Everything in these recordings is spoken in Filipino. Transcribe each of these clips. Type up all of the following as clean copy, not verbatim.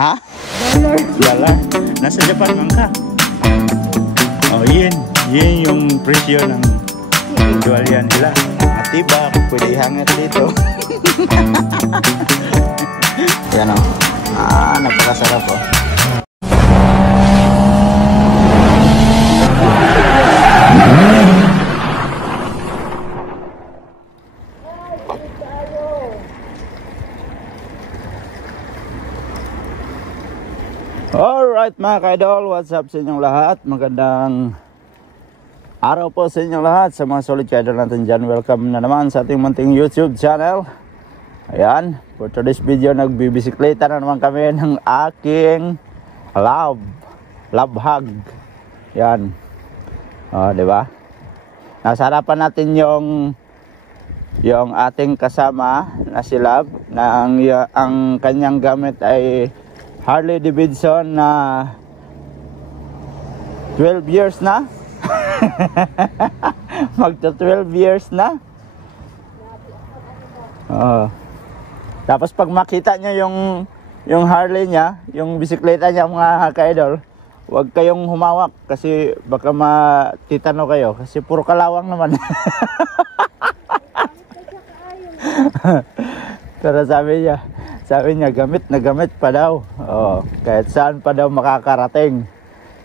Ha? Dollar. Nasa Japan man ka? Oh, yun yung presyo ng tuwalya nila. Matibak, pwede ihangat dito. Yan o. Napakasarap o. Alright mga ka-idol, what's up sa inyong lahat? Magandang araw po sa inyong lahat. Sa mga solid ka-idol natin dyan, welcome na naman sa ating munting YouTube channel. Ayan, for today's video, nagbibisikleta na naman kami ng aking love hug. Yan. Diba? Nasa harapan natin yung ating kasama na si Love, na ang kanyang gamit ay Harley Davidson na 12 years na. Magto 12 years na. Tapos pag makita nyo yung Harley niya, yung bisikleta niya mga ka-idol, huwag kayong humawak kasi baka matitano kayo kasi puro kalawang naman. Pero sabi niya gamit na gamit pa daw. Kahit saan pa daw makakarating.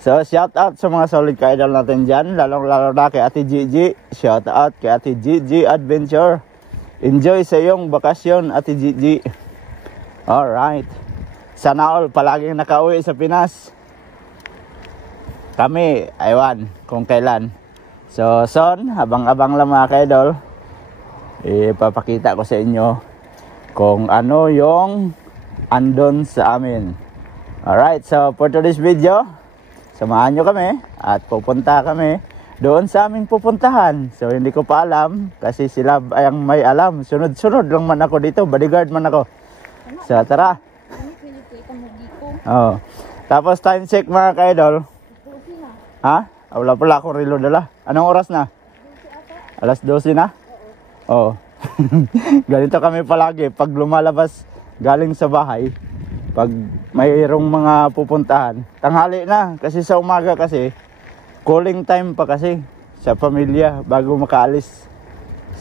So shout out sa mga solid ka-idol natin dyan, lalong na kay Ate Gigi. Shout out kay Ate Gigi Adventure. Enjoy sa iyong bakasyon, Ate Gigi. Alright, sana all palaging nakauwi sa Pinas. Kami, aywan kung kailan. So son, abang-abang lang mga ka-idol, ipapakita ko sa inyo kung ano yung andon sa amin. Alright, so for today's video, samahan nyo kami at pupunta kami doon sa aming pupuntahan. So hindi ko pa alam kasi sila ay ang may alam. Sunod-sunod lang man ako dito, bodyguard man ako. So tara. Tapos time check mga ka-idol. Ha? Wala pala akong relo dala. Anong oras na? Alas 12 na? Ganito kami palagi pag lumalabas galing sa bahay, pag mayroong mga pupuntahan. Tanghali na kasi sa umaga kasi calling time pa kasi sa pamilya bago makaalis.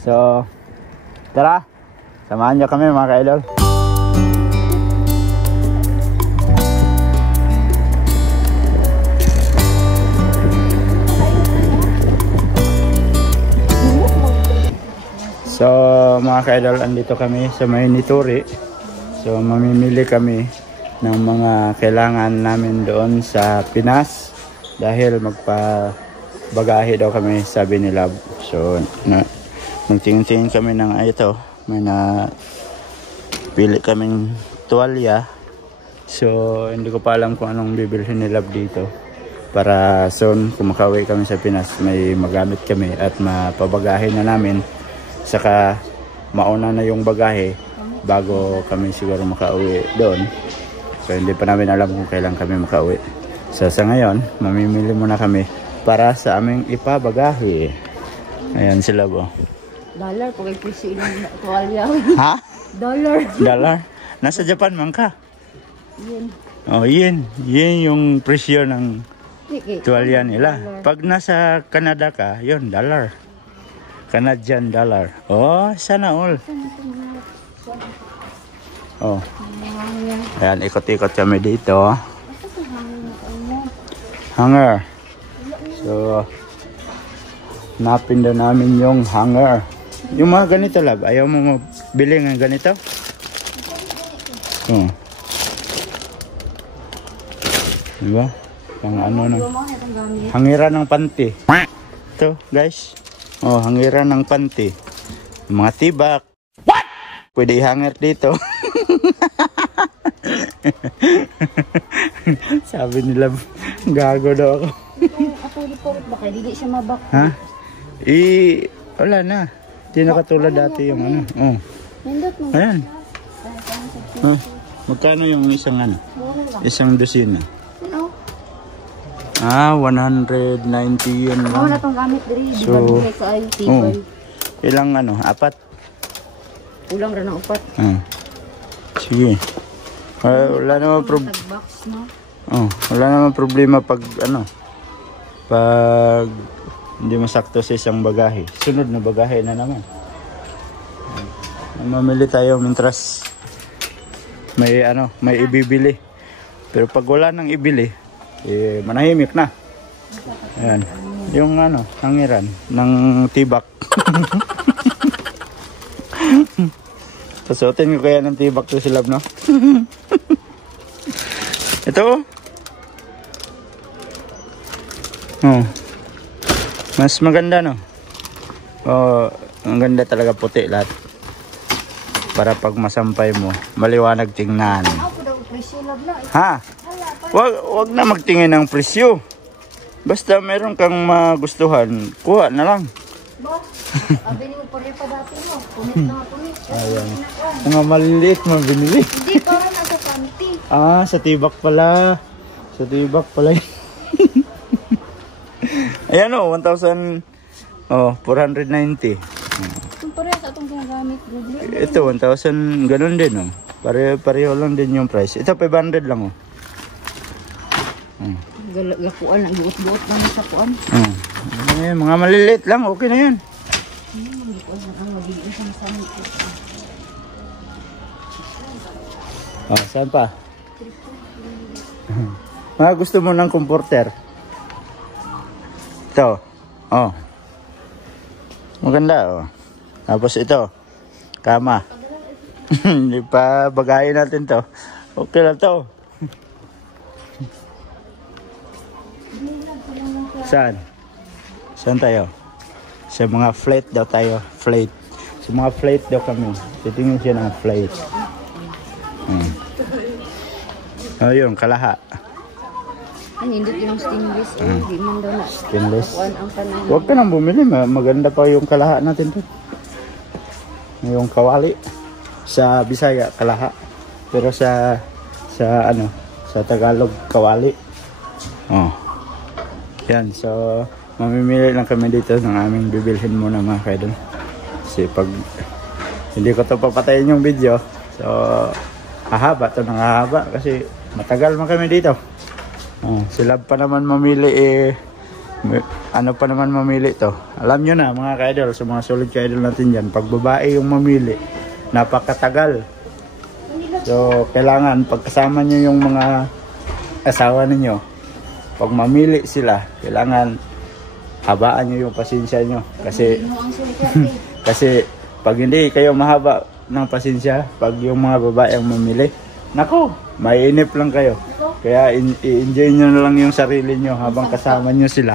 So tara, samahan niyo kami mga ka-idol. So mga ka-idol, andito kami sa may Nituri. So mamimili kami ng mga kailangan namin doon sa Pinas dahil magpabagahe daw kami, sabi ni Love. So nagtingin-tingin kami ng ito, may pili kaming tuwalya. So hindi ko pa alam kung anong bibilhin ni Love dito para soon kung makauwi kami sa Pinas may magamit kami at mapabagahe na namin. Saka mauna na yung bagahe bago kami siguro makauwi doon. So hindi pa namin alam kung kailan kami makauwi. So sa ngayon, mamimili muna kami para sa aming ipabagahe. Ayan sila po. Dollar po kayo presyo ilang tuwalya. Ha? Dollar. Nasa Japan man ka? Yun. Yun yung presyo ng tuwalya nila. Pag nasa Canada ka, yun, dollar. Canadian dollar. Sana all. Ayan, ikot-ikot kami dito. Hanger. So napinda namin yung hanger. Yung mga ganito, Love, ayaw mo mabili ng ganito? Diba? Pang ano na, hangiran ng panty. Ito guys, hangiran ng panty. Mga tibak. What? Pwede ihanger dito. Sabi nila, gago daw ako. Baka hindi siya mabak. Ha? Wala na. Hindi na katulad dati yung ano. Ayan. Magkano yung isang ano? Isang dosina? 190 yun lang. Na itong gamit diri. So, ilang ano? 4? Ulang rin ang 4. Sige. Wala naman Tag-box, no? wala naman problema pag pag hindi masakto sa isang bagahe. Sunod na bagahe na naman. Mamili tayo mintras may may ibibili. Pero pag wala nang ibili, manahimik na. Ayan. Yung hangiran ng tibak. Pasuotin ko kaya ng tibak to si Love, no? Ito. Mas maganda, no? Ang ganda talaga, puti lahat. Para pag masampay mo, maliwanag tingnan. Ako daw presyo, Love, na. Ha? Wag na magtingin ng presyo. Basta meron kang magustuhan, kuha na lang. Ba? Abili mo pa rin pa dati mo. Punit na punit. Ayan. Mga maliliit mo binili. Hindi, para na sa panty. Sa tibak pala. Sa tibak pala. Ayan 1,490. Itong pareha sa itong ginagamit, Google. Ito 1,000, ganun din Pareho lang din yung price. Ito 500 lang Gakuan lang, buot-buot lang sa kuan. Mga maliliit lang, okay na yan. Saan pa? Mga gusto mo ng comforter? Ito. Maganda Tapos ito. Kama. Hindi pa bagayin natin to. Okay lang to. Saan? Saan tayo? Sa mga flat daw tayo. Flat. Sa mga flat daw kami. Titingin siya ng flat. Yun, kalaha. Ay, hindi yung stainless. Hindi man daw na. Stainless. Ang panahon. Huwag ka nang bumili. Maganda pa yung kalaha natin to. Yung kawali. Sa Bisaya, kalaha. Pero sa Tagalog, kawali. Yan, so mamimili lang kami dito ng aming bibilhin muna mga kaidol. Kasi pag hindi ko to papatayin yung video, so hahaba to ng hahaba kasi matagal man kami dito. Sila pa naman mamili pa naman mamili to. Alam nyo na mga kaidol, sa mga solid kaidol natin dyan, pag babae yung mamili, napakatagal. So kailangan pagkasama nyo yung mga asawa ninyo, pag mamili sila, kailangan habaan nyo yung pasensya nyo. Kasi pag hindi kayo mahaba ng pasensya, pag yung mga babae ang mamili, nako, mainip lang kayo. Kaya i-enjoy nyo na lang yung sarili nyo habang kasama nyo sila.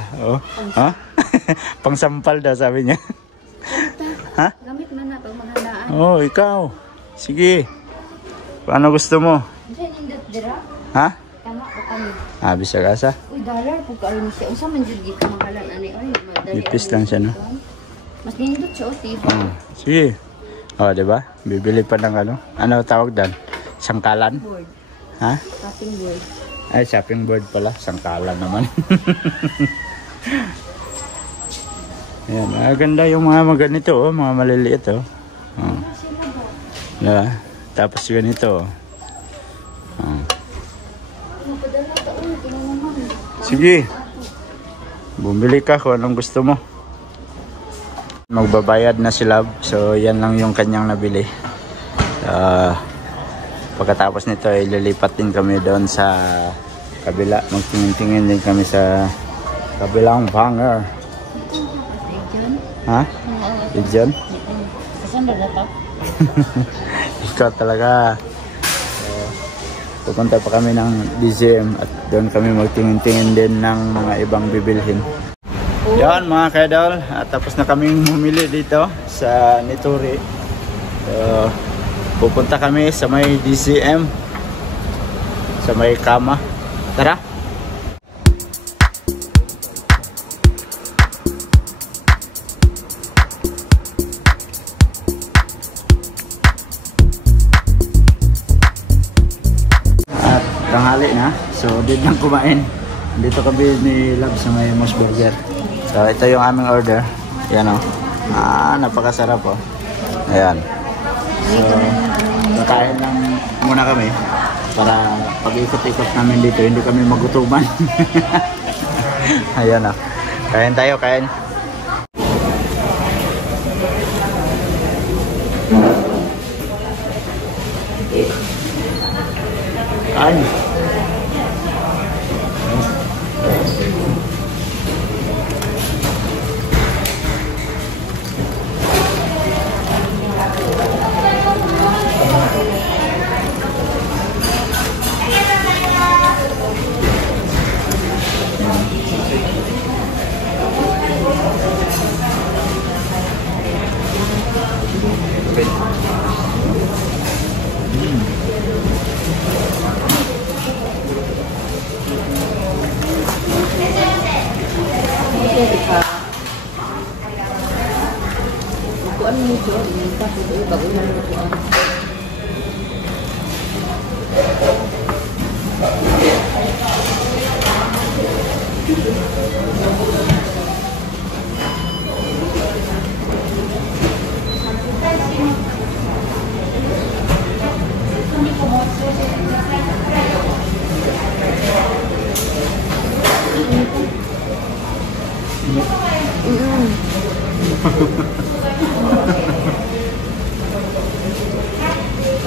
Pangsampal daw sabi niya. Ha? Gamit man na pag maghandaan. Ikaw. Sige. Paano gusto mo? Ha? Tama ko kami. Bisag asa? Uy, dollar po kayo niya siya. Unsa man jud ka makalan ani oy. Ipis lang siya, no? Mas nindot siya tiba. Sige. Di ba? Bibili pa ng ano tawag doon? Sangkalan? Board. Ha? Shopping board. Ay, shopping board pala. Sangkalan naman. Ayan, maganda yung mga ganito, mga maliliit, Diba? Tapos ganito, Sige. Bumili ka kung anong gusto mo. Magbabayad na si Love. So, yan lang yung kanyang nabili. Pagkatapos nito, ililipat din kami doon sa kabila. Magtingin-tingin din kami sa kabilang banger. Ha? Diyan? Saan ba dapat? Ikaw talaga. Pupunta pa kami ng DZM at doon kami magtingin-tingin din ng mga ibang bibilhin. Yan mga kaidol, tapos na kaming humili dito sa Nituri. Pupunta kami sa may DZM, sa may Kama. Tara! Tanghali na, so dito lang kumain. Dito kami ni Love sa may Moss Burger. So ito yung aming order. Yan napakasarap Ayan. So kakain lang muna kami. Para pag-ikot-ikot namin dito, hindi kami magutuman. Ayan na. Kain tayo, kain. Kain. Kuan mo siya, tapos bago na kuan.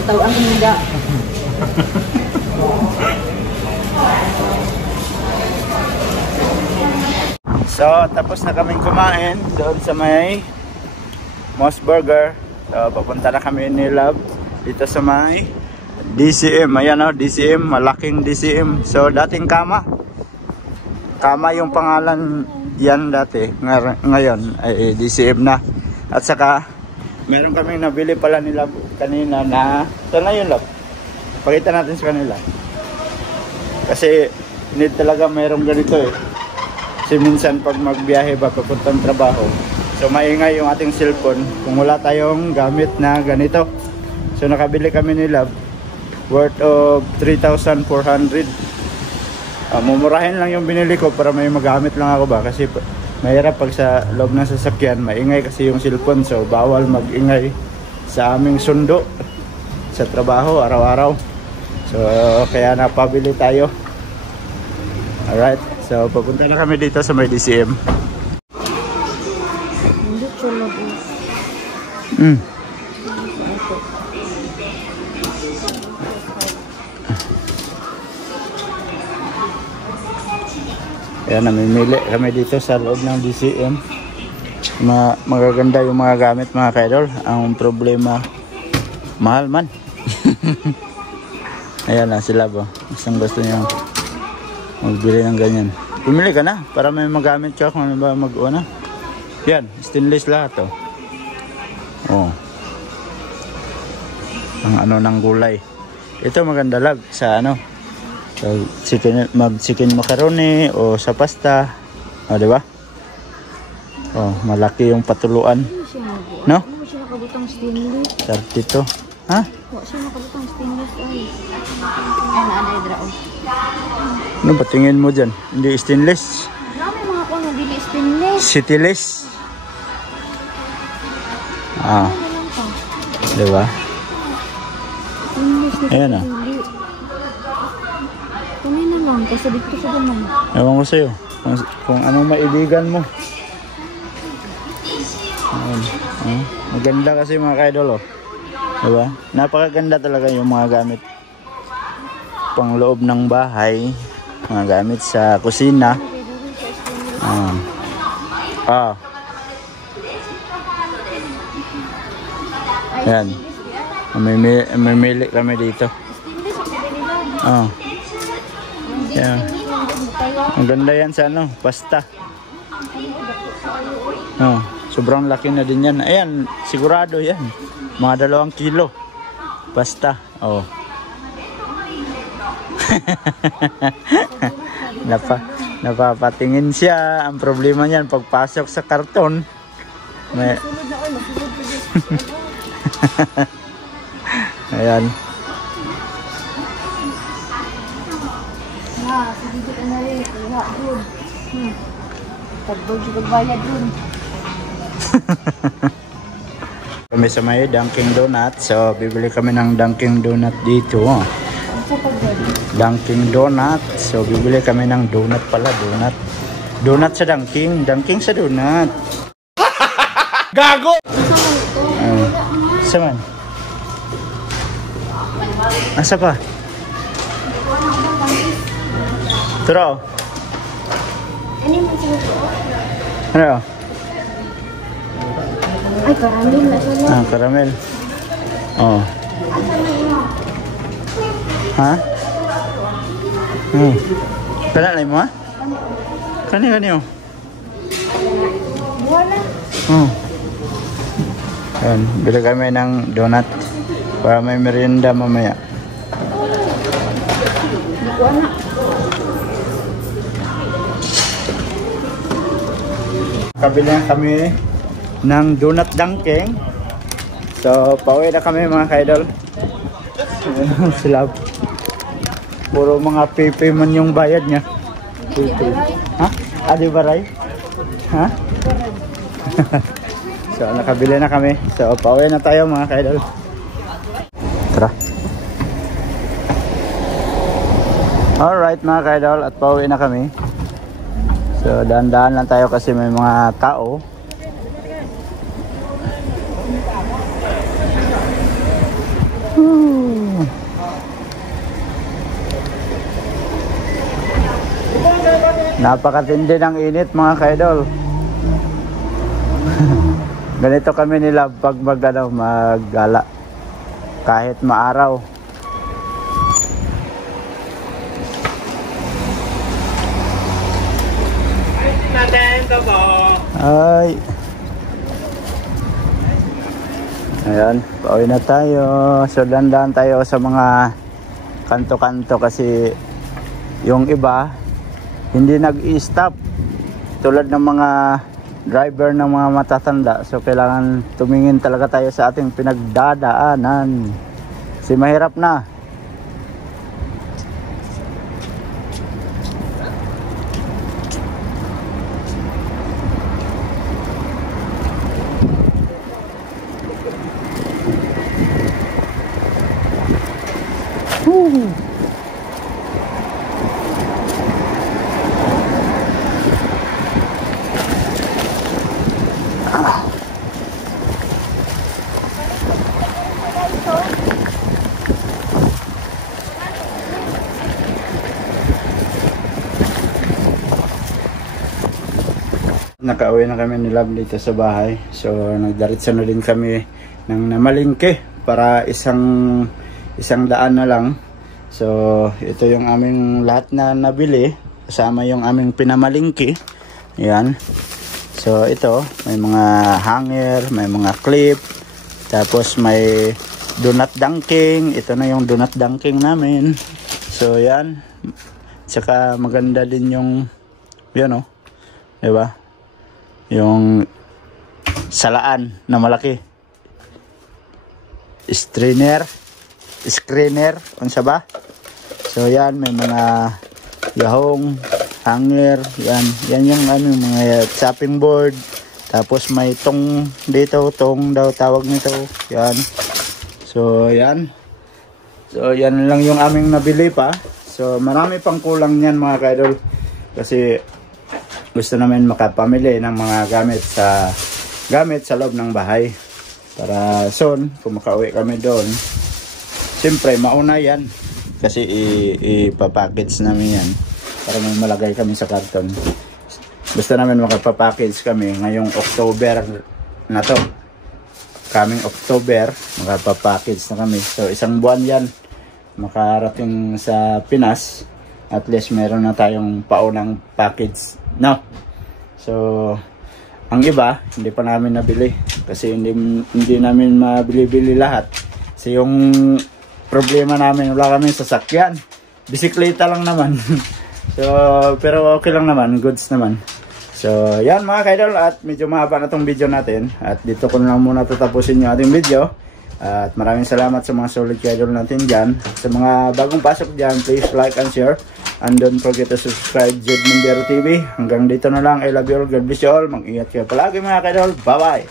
Katawan ko nila. So, tapos na kaming kumain doon sa may Moss Burger. So, papunta na kami ni Love dito sa may DCM. Ayan o, DCM, malaking DCM. So, dating Kama. Kama yung pangalan yan dati. Ngayon ay DCM na. At saka, meron kaming nabili pala ni Love kanina na, sana yun Love? Pakita natin sa kanila. Kasi, need talaga merong ganito eh. Kasi minsan pag magbiyahe ba papuntang trabaho, so maingay yung ating cellphone kung wala tayong gamit na ganito. So nakabili kami ni Love worth of 3,400. Mumurahin lang yung binili ko para may magamit lang ako ba, kasi mahirap pag sa loob ng sasakyan maingay kasi yung cellphone, so bawal magingay sa aming sundo sa trabaho araw-araw. So kaya napabili tayo. Alright, so papunta na kami dito sa may DCM. Hindi siya labos. Ayan, namimili kami dito sa loob ng DCM. Magaganda yung mga gamit mga kaidol. Ang problema, mahal man. Ayan na sila ba. Isang gusto niya magbili ng ganyan. Pumili ka na para may magamit ka kung ano ba mag-una. Yan, stainless lahat to. Oh. Ang ano ng gulay. Ito maganda Love sa ano. So, mag-chicken macaroni o sa pasta. O, di ba? Oh, malaki yung patuluan. No? Ano siya nakabutang stainless? 32. Ha? Wa siya nakabutang stainless ay. Ay, naanay drao. Ano ba tingin mo dyan? Hindi stainless? Marami mga ko na dili stainless. Cityless? Ah, Ano lang ka? di ba? Stainless na Ayan ah. dili. Kunin na lang kasi dito sa ganun. Ewan ko sa'yo. Kung anong maibigan mo. Ayan. Oh, maganda kasi mga kaidol oh. Diba? Napakaganda talaga yung mga gamit pang loob ng bahay, mga gamit sa kusina. Yan. Mamimili kami dito. Yan. Ang ganda yan sa ano, pasta. Sobrang laki na din yan. Ayan, sigurado yan. Mga 2 kilo. Pasta. Oh. Napapatingin siya. Ang problema niyan pagpasok sa karton. May... Ayan. Sige ka na rin. Iha, dun. Tagbog siya pagbayad dun. Kami sa may Dunkin Donut. So bibili kami ng Dunkin Donut dito. Sa pagod. Dunkin Donut. So, bibili kami ng donut pala. Donut. Donut sa Dunkin. Dunkin sa donut. Gago! Saan? Asa pa? Turo. Ano yung masarap? Ano? Ay, karamel na siya. Ah, caramel. Oh. Ha? Kala na mo ha? Kani oh. Wala. Ayan, bili kami ng donut para may merienda mamaya. Hindi ko anak. Kabili na kami ng donut Dunkin. So, pauwi na kami mga kaidol. Sila. Puro mga pipi man yung bayad niya. Pipi. Ha? Adibaray? Ha? So, nakabili na kami. So, pauwi na tayo mga kaidol. Tara. Alright mga kaidol, at pauwi na kami. So, dahan-dahan lang tayo kasi may mga tao. Napakatindi ng init mga kaidol. Ganito kami nila pag maggala kahit maaraw. Ay. Ayan, pauwi na tayo. So dandan tayo sa mga kanto-kanto kasi yung iba hindi nag-i-stop tulad ng mga driver ng mga matatanda. So kailangan tumingin talaga tayo sa ating pinagdadaanan kasi mahirap na. Nakauwi na kami ni Love dito sa bahay. So nagdiretso na din kami ng namalingke para isang daan na lang. So ito yung aming lahat na nabili kasama yung aming pinamalingke. Yan. So ito may mga hanger, may mga clip, tapos may donut dunking. Ito na yung donut dunking namin. So yan. Tsaka maganda din yung yun oh. Diba? Yung salaan na malaki. Screener, unsa ba? So yan, may mga yahong, hanger, yan yung mga chopping board. Tapos may tong dito, tong daw tawag nito. Yan. So yan. So yan lang yung aming nabili pa. So marami pang kulang niyan mga kaidol. Kasi gusto namin makapamili ng mga gamit sa loob ng bahay para soon kung makauwi kami doon, siyempre mauna yan kasi ipapackage namin yan para may malagay kami sa karton. Gusto namin makapapackage kami ngayong October na to, coming October makapapackage na kami. So isang buwan yan makarating sa Pinas, at least meron na tayong paunang package. No. So ang iba hindi pa namin nabili kasi hindi namin mabili-bili lahat. Kasi yung problema namin, wala kami sasakyan. Bisikleta lang naman. So pero okay lang naman, goods naman. So yan mga kaidol, at medyo mahaba na tong video natin at dito ko na lang muna tatapusin yung ating video. At maraming salamat sa mga solid kaidol natin dyan. Sa mga bagong pasok dyan, please like and share. And don't forget to subscribe Jed Mondero TV. Hanggang dito na lang. I love you all. God bless you all. Mag-ingat kayo palagi mga kaidol. Bye-bye.